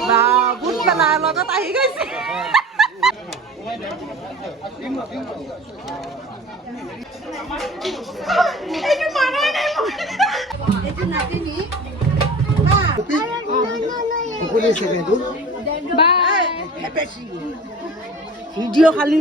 বা বুট পেলাৰ লগত আহি গৈছে ভিডিঅ' খালি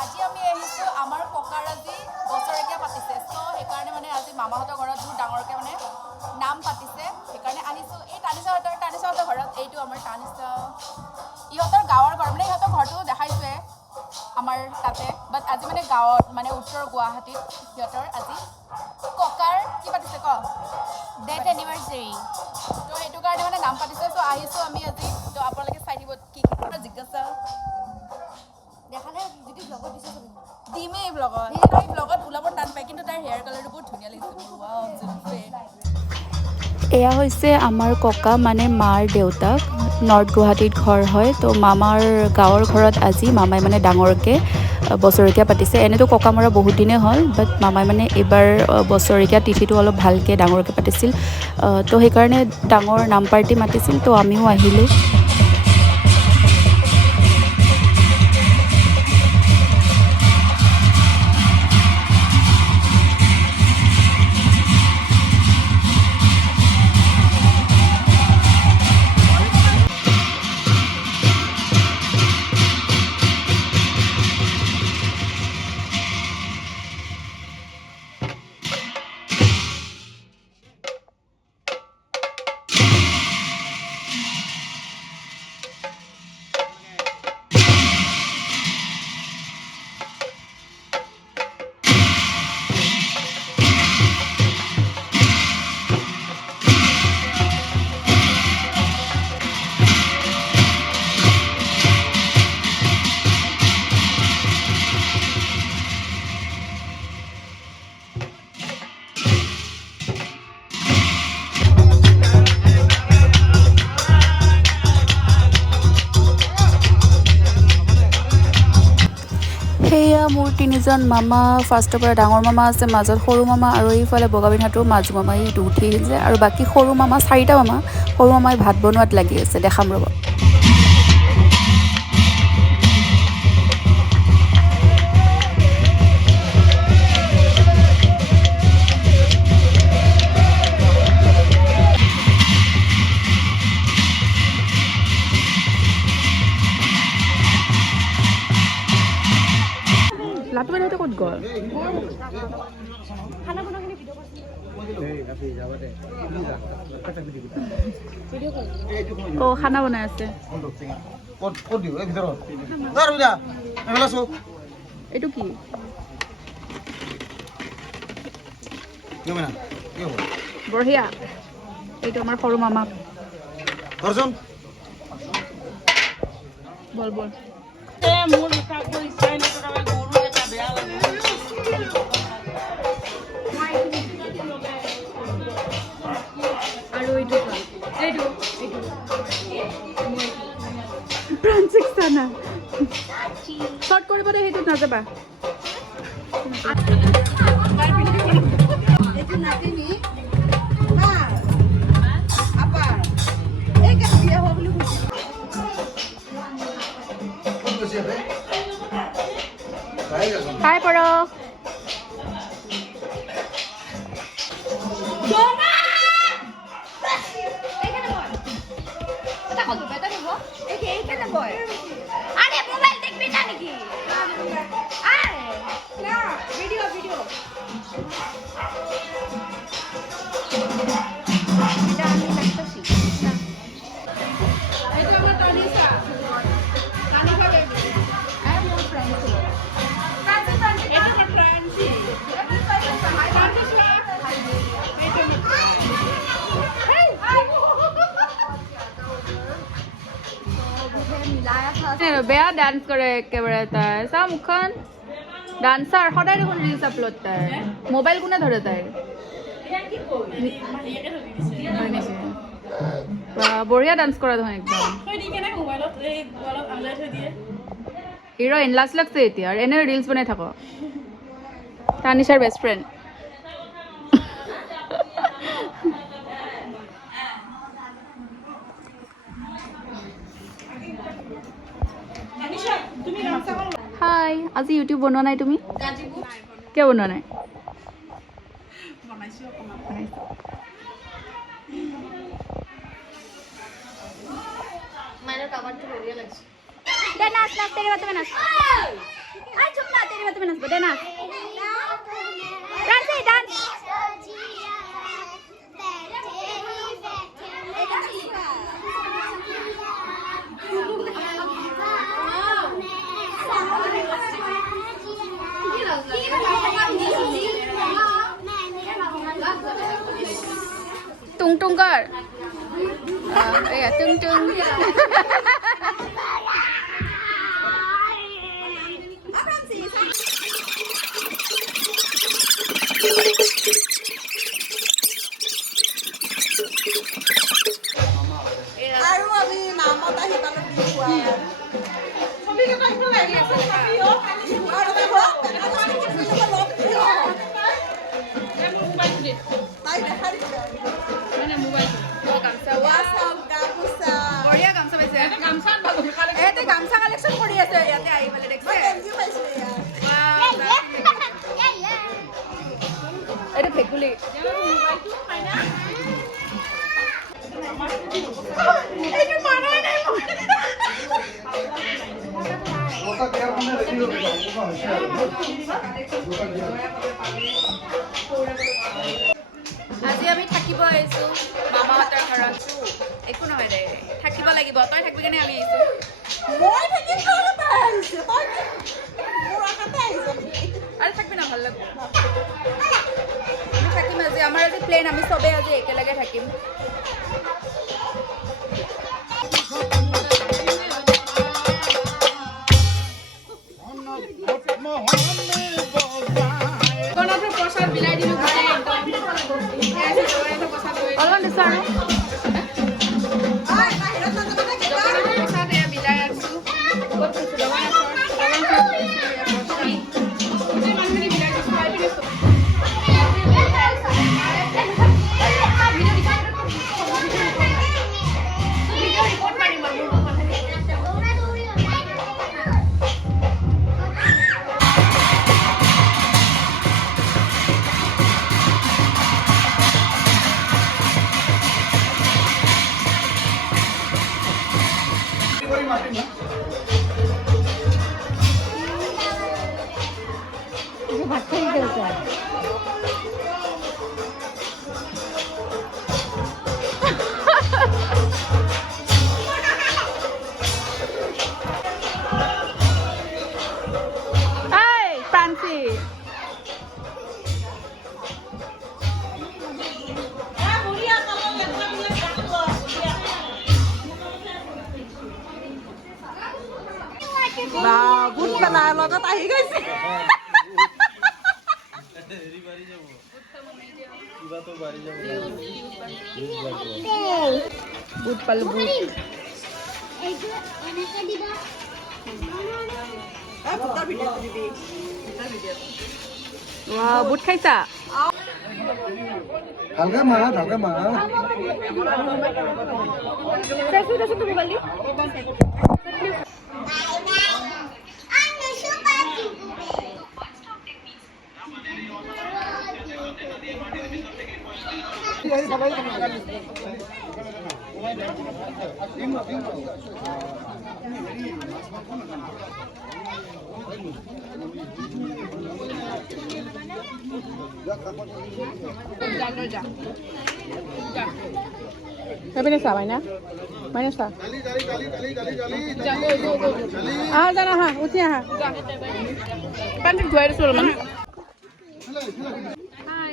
আজি আমি আহিছোঁ আমাৰ ককাৰ আজি বছৰেকীয়া পাতিছে চ' সেইকাৰণে মানে আজি মামাহঁতৰ ঘৰত বহুত ডাঙৰকৈ মানে নাম পাতিছে সেইকাৰণে আহিছোঁ এই তানিছাহঁতৰ ঘৰত এইটো আমাৰ তানিছা ইহঁতৰ গাঁৱৰ ঘৰ মানে ইহঁতৰ ঘৰটো দেখাইছোৱে আমাৰ তাতে বাট আজি মানে গাঁৱত মানে উত্তৰ গুৱাহাটীত সিহঁতৰ আজি ককাৰ কি পাতিছে ক ডেথ এনিভাৰ্চেৰী তো সেইটো কাৰণে মানে নাম পাতিছে চ' আহিছোঁ আমি আজি তো আপোনালোকে চাই দিব কি জিজ্ঞাসা দেখালে যদি ব্লগত দিছে দিমেই ব্লগত তাই ব্লগত ওলাব টান পায় কিন্তু তাইৰ হেয়াৰ কালাৰটো বহুত ধুনীয়া লাগিছে এয়া হৈছে আমাৰ ককা মানে মাৰ দেউতাক নৰ্থ গুৱাহাটীত ঘৰ হয় তো মামাৰ গাঁৱৰ ঘৰত আজি মামাই মানে ডাঙৰকৈ বছৰেকীয়া পাতিছে এনেতো ককা মৰা বহুত দিনেই হ'ল বাট মামাই মানে এইবাৰ বছৰেকীয়া তিথিটো অলপ ভালকৈ ডাঙৰকৈ পাতিছিল তো সেইকাৰণে ডাঙৰ নাম পাৰ্টি মাতিছিল তো আমিও আহিলোঁ সেয়া মোৰ তিনিজন মামা ফাৰ্ষ্টৰ পৰা ডাঙৰ মামা আছে মাজত সৰু মামা আৰু এইফালে বগাবিনহাটৰ মাজু মামা এইটো উঠি আহিছে আৰু বাকী সৰু মামা চাৰিটা মামা সৰু মামাই ভাত বনোৱাত লাগি আছে দেখাম ৰ'ব লাটু বাইদেউহঁতে ক'ত গ'ল অ খানা বনাই আছে এইটো কি বঢ়িয়া এইটো আমাৰ সৰু মামা বল বল আৰু এইটো শৰ্ট কৰিব দে সেইটোত নাযাবা হাই পড়ো বেয়া ডান্স কৰে একেবাৰে তাই চা মুখখন ডান্সাৰ সদায় দেখোন ৰিলছ আপলোড তাই মোবাইল কোনে ধৰে তাই বঢ়িয়া ডান্স কৰা দেখোন একদম হিৰোইন লাজ লাগছে এতিয়া আৰু এনে ৰিলছ বনাই থাক তানিছাৰ বেষ্ট ফ্ৰেণ্ড হাই আজি ইউটিউব বনোৱা নাই তুমি কিয় বনোৱা নাই नाच नाच तेरे बातों में नाच आज चुप ना तेरे बातों में नाच बड़े नाच डांस है डांस tung tung कर tung tung আৰু আমি নামত আহি পালো ছবিকেইটা আহিব লাগি আছে আৰু তাই দেখা দিছে মানে মোবাইল গামছা ৱাছাপ গামছা বঢ়িয়া গামছা পাইছে গামছা এতে গামছা কালেকচন কৰি আছে ইয়াতে আহি পেলাই দেখছে এনজি পাইছে এটা ফেকুলি মোবাইলটো পাই না এইটো মাৰাই নাই আজি আমি থাকিব আহিছোঁ মামাহঁতৰ ঘৰত একো নহয় দে থাকিব লাগিব তই থাকিবি কাৰণে আমি আহিছোঁ মই থাকি ঘৰত আহিছে তই মোৰ আশাতে আহিছ আৰু থাকিবি না ভাল লাগিব আমি থাকিম আজি আমাৰ আজি প্লেন আমি চবেই আজি একেলগে থাকিম প্ৰসাদ বিলাই দিলোঁ অলপমান দিছোঁ আৰু প্ৰসাদ বিলাই আছোঁ ভাত খাই গেছে বা বুট পেলাই লগত আহি গৈছে বুট পালো বুট বুট খাইছা ঢালকা মাৰা Sabi na sa na? May na sa? Jana ha, uti ha. Pantin dua itu loh man. Hai.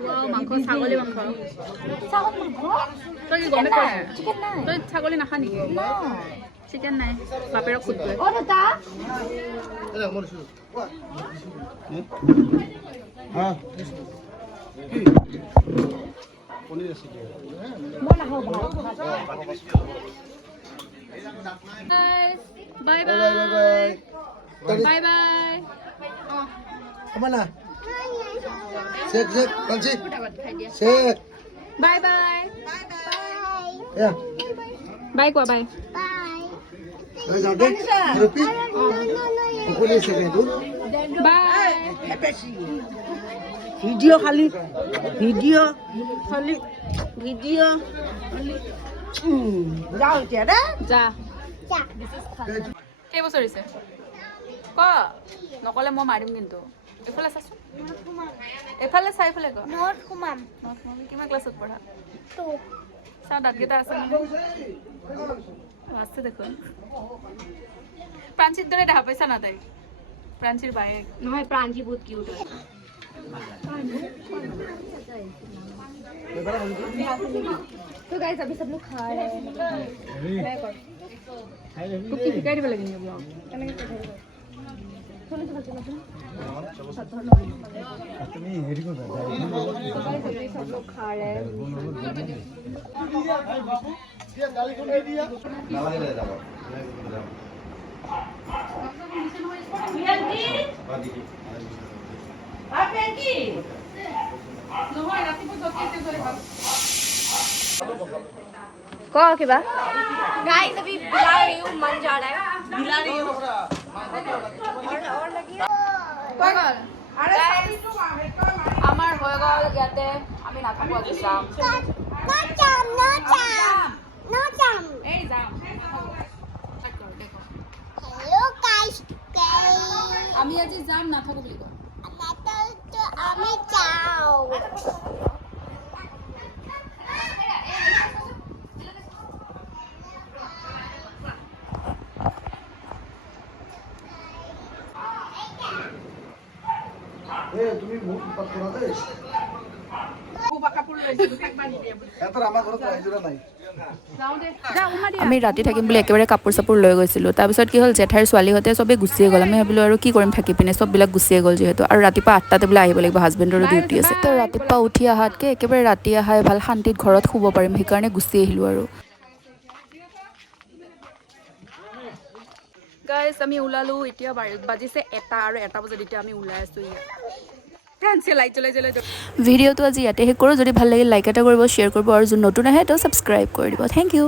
Wow, mangko sagoli mangko. Sagoli mangko? Tadi gombe kau. Chicken nai. Tadi sagoli nak hani? No. Chicken nai. Baper aku khud. Oh, tata? হ্যাঁ Bye Bye bye. bye. Bye bye. Oh, Kemana? Sek, Panci. Sek. bye bye. Ya. Bye kwa bye. Dah jauh deh. Terupi. Pukul sek itu. Bye. Video খালি video খালি video যাও এতিয়া দে যা কেইবছৰ হৈছে ক নকলে মই মাৰিম কিন্তু এফালে চাচোন এফালে চাই এফালে ক নট সোমাম কিমান ক্লাছত পঢ়া তো চা দাঁতকেইটা আছে আছে দেখোন প্ৰাঞ্চিৰ দৰে দেখা পাইছা না তাই প্ৰাঞ্চিৰ বায়েক নহয় প্ৰাঞ্জি বহুত কিউট হয় तो गाइस अभी सब लोग खा रहे हैं मैं कर कुछ सिखा দিব লাগে ব্লগ কেনেকৈ শুনো তুমি হেৰি কৰিবা सब लोग खा रहे हैं গালি কোন দিয়া নালাগে যাব को किबा गाइस अभी बिला रही हूं मन जा रहा है बिला रही हूं और लगी আমাৰ হৈ গ'ল ইয়াতে আমি নাথাকো আজি যাম এই যাম हेलो गाइस আমি আজি যাম নাথাকো বুলি কয় तो আমি যাও তুমি মোক পাত কৰা দেই এটা আমাৰ ঘৰত ৰাইজৰা নাই আমি ৰাতি থাকিম বুলি একেবাৰে কাপোৰ চাপোৰ লৈ গৈছিলোঁ তাৰপিছত কি হ'ল জেঠাইৰ ছোৱালীহঁতে চবেই গুচিয়ে গ'ল আমি ভাবিলোঁ আৰু কি কৰিম থাকি পিনে চববিলাক গুচিয়ে গ'ল যিহেতু আৰু ৰাতিপুৱা 8টাতে বোলে আহিব লাগিব হাজবেণ্ডৰো ডিউটি আছে তো ৰাতিপুৱা উঠি অহাতকৈ একেবাৰে ৰাতি অহাই ভাল শান্তিত ঘৰত শুব পাৰিম সেইকাৰণে গুচি আহিলোঁ আৰু গাইজ আমি ওলালোঁ এতিয়া বাজিছে 1টা আৰু 1টা বজাত এতিয়া আমি ওলাই আছোঁ ভিডিঅ'টো আজি ইয়াতে শেষ কৰোঁ যদি ভাল লাগিল লাইক এটা কৰিব শ্বেয়াৰ কৰিব আৰু যোন নতুন আহে তো ছাবস্ক্ৰাইব কৰি দিব থেংক ইউ